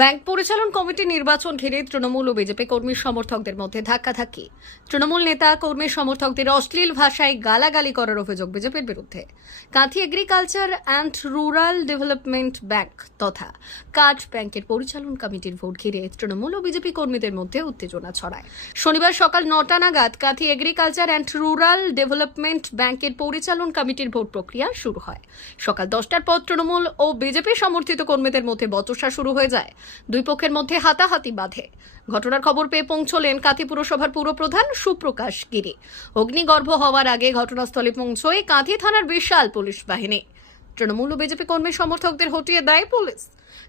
Bank পরিচালন committee নির্বাচন ঘিরে তৃণমূল ও বিজেপি কর্মী সমর্থকদের মধ্যে ধাক্কাধাক্কি। তৃণমূল নেতা কর্মী সমর্থকদের অশ্লীল ভাষায় গালাগালি করার অভিযোগ বিজেপির বিরুদ্ধে। Kanthi agriculture and rural development bank তথা কাজ ব্যাংকের পরিচালন কমিটির ভোট ঘিরে তৃণমূল ও বিজেপি কর্মীদের মধ্যে উত্তেজনা ছড়ায়। শনিবার সকাল নটা নাগাদ Kanthi agriculture and rural development ব্যাংকের পরিচালন কমিটির ভোট প্রক্রিয়া শুরু হয়। সকাল দশটার পর তৃণমূল ও বিজেপি সমর্থিত কর্মীদের মধ্যে বচসা শুরু হয়ে যায়। দুই পক্ষের মধ্যে হাতাহাতি বাঁধে। ঘটনার খবর পেয়ে পৌঁছলেন কাঁথি পুরসভার পুরপ্রধান সুপ্রকাশ গিরি। অগ্নিগর্ভ হওয়ার আগে ঘটনাস্থলে পৌঁছয় কাঁথি থানার বিশাল পুলিশ বাহিনী। তৃণমূল ও বিজেপি কর্মী সমর্থকদের হটিয়ে দেয় পুলিশ।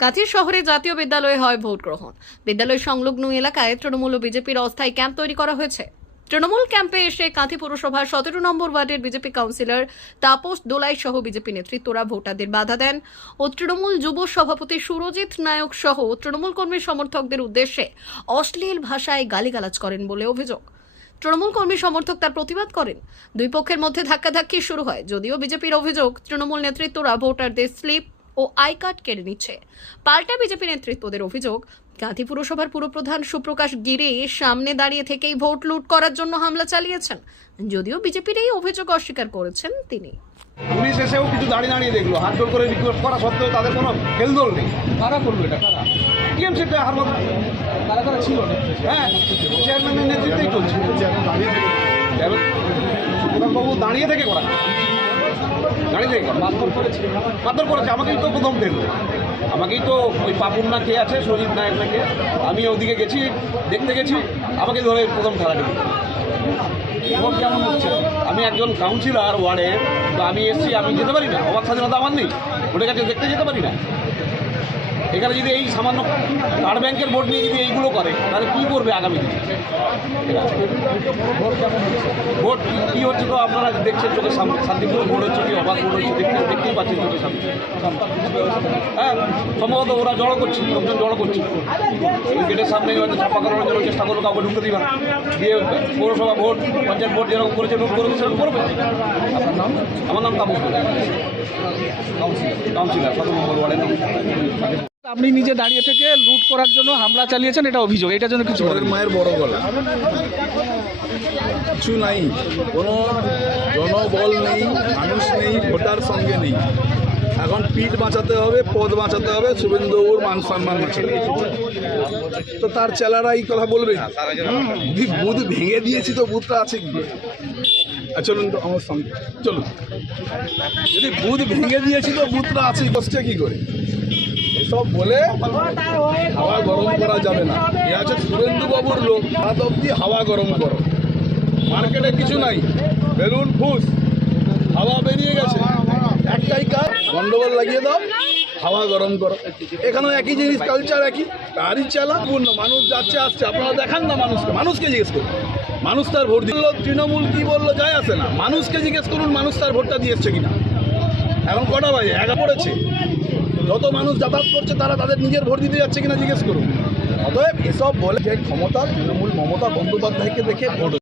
কাঁথি শহরে জাতীয় বিদ্যালয়ে হয় ভোট গ্রহণ বিদ্যালয় সংলগ্ন এলাকায় তৃণমূল ও বিজেপির অস্থায়ী ক্যাম্প তৈরি করা হয়েছে। তৃণমূল ক্যাম্পে এসে কাঁথি পুরসভার সতেরো নম্বর ওয়ার্ডের বিজেপি কাউন্সিলর তাপস দোলাই সহ বিজেপি নেতৃত্বরা ভোটারদের বাধা দেন ও তৃণমূল যুব সভাপতি সুরজিৎ নায়ক সহ তৃণমূল কর্মী সমর্থকদের উদ্দেশ্যে অশ্লীল ভাষায় গালিগালাজ করেন বলে অভিযোগ। তৃণমূল কর্মী সমর্থক তার প্রতিবাদ করেন। দুই পক্ষের মধ্যে ধাক্কাধাক্কি শুরু হয়, যদিও বিজেপির অভিযোগ তৃণমূল নেতৃত্বরা ভোটারদের স্লিপ ও আই কার্ড কেড়ে নিচ্ছে। পাল্টা বিজেপি নেতৃত্বদের অভিযোগ গান্ধী পুরসভার পুরপ্রধান সুপ্রকাশ গিরে সামনে দাঁড়িয়ে থেকেই ভোট লুট করার জন্য হামলা চালিয়েছেন। যদিও বিজেপির এই অভিযোগ অস্বীকার করেছেন তিনি। পুলিশ এসেও কিছু দাঁড়িয়ে দাঁড়িয়ে দেখল, হাত জোর করে রিকোয়েস্ট করা সত্ত্বেও তাদের কোনো হেলদোল নেই। কারা করল এটা? কারা? টিএমসিতে হার মতো কারা কারা ছিল? হ্যাঁ চেয়ারম্যানের নেতৃত্বেই চলছে। বাবু দাঁড়িয়ে থেকে করা। দাঁড়িয়ে থেকে মারধর করেছিল মারধর করেছে, আমাকেই তো প্রথম দেখল। আমাকেই তো ওই পাপুর না কে আছে, সজীব নায়ক না কে আমি ওদিকে গেছি, দেখতে গেছি, আমাকে ধরে প্রথম খেলা দিল। কেমন হচ্ছে? আমি একজন কাউন্সিলর ওয়ার্ডে তো আমি এসছি, আমি যেতে পারি না। অবাক স্বাধীনতা আমার নেই। ওদের কাছে দেখতে যেতে পারি না। এখানে যদি এই সামান্য কার্ড ব্যাংকের ভোট নিয়ে যদি এইগুলো করে, তাহলে কী করবে আগামী দিনে? ভোট কি- হচ্ছে তো আপনারা দেখছেন চোখের সামনে? শান্তিপূর্ণ ভোট হচ্ছে কি, অবাক ভোট হচ্ছে দেখতে দেখতেই পাচ্ছেন চোখের সামনে। হ্যাঁ সম্ভবত ওরা জড়ো করছে, লোকজন জড়ো করছে। গেটের সামনে হয়তো ছাপা করানোর জন্য চেষ্টা করল কাউকে ঢুকতে দিবে দিয়ে পৌরসভা ভোট, পঞ্চায়েত ভোট যেরকম করেছে লুট করেছে সেরকম করবে। আমার নাম তাপস কাউন্সিলর সতেরো নম্বর ওয়ার্ডের নাম। আপনি নিজে দাঁড়িয়ে থেকে লুট করার জন্য হামলা চালিয়েছেন, এটা অভিযোগ। এটার জন্য কিছু মায়ের বড় গলা। কিছু নাই। কোনো জনবল নেই, মানুষ নেই, ভোটার সঙ্গে নেই। এখন পিঠ বাঁচাতে হবে, পদ বাঁচাতে হবে শুভেন্দুবাবুর মান সম্মান বাঁচাতে তো তার চেলারা এই কথা বলবে? বুথ ভেঙে দিয়েছি তো বুথটা আছে কি? চলুন তো আমার সঙ্গে। চলুন। যদি বুথ ভেঙে দিয়েছি তো বুথটা আছে, বসছে কি করে? এসব বলে হাওয়া গরম করা যাবে না। এ আছে সুরেন্দ্র বাবুর লোক, রাত অব্দি হাওয়া গরম করো। মার্কেটে কিছু নাই, বেলুন, ফুস, হাওয়া বেরিয়ে গেছে। একটাই কাজ, গন্ডগোল লাগিয়ে দাও, হাওয়া গরম করো। এখানেও একই জিনিস কালচার একই, তারই চালা। পূর্ণ, মানুষ যাচ্ছে, আসছে। আপনারা দেখান না মানুষকে মানুষকে জিজ্ঞেস করুন। মানুষ তার ভোট দিল, তৃণমূল কি বলল যায় আসে না। মানুষকে জিজ্ঞেস করুন, মানুষ তার ভোটটা দিয়ে এসছে কিনা। এখন কটা বাজে? একা পড়েছে। যত মানুষ যাতায়াত করছে, তারা তাদের নিজের ভোট দিতে যাচ্ছে কিনা জিজ্ঞেস করুন। অতএব এসব বলে যে ক্ষমতা তৃণমূল মমতা বন্দ্যোপাধ্যায়কে দেখে ভোট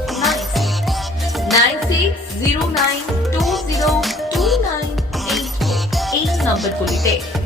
zero nine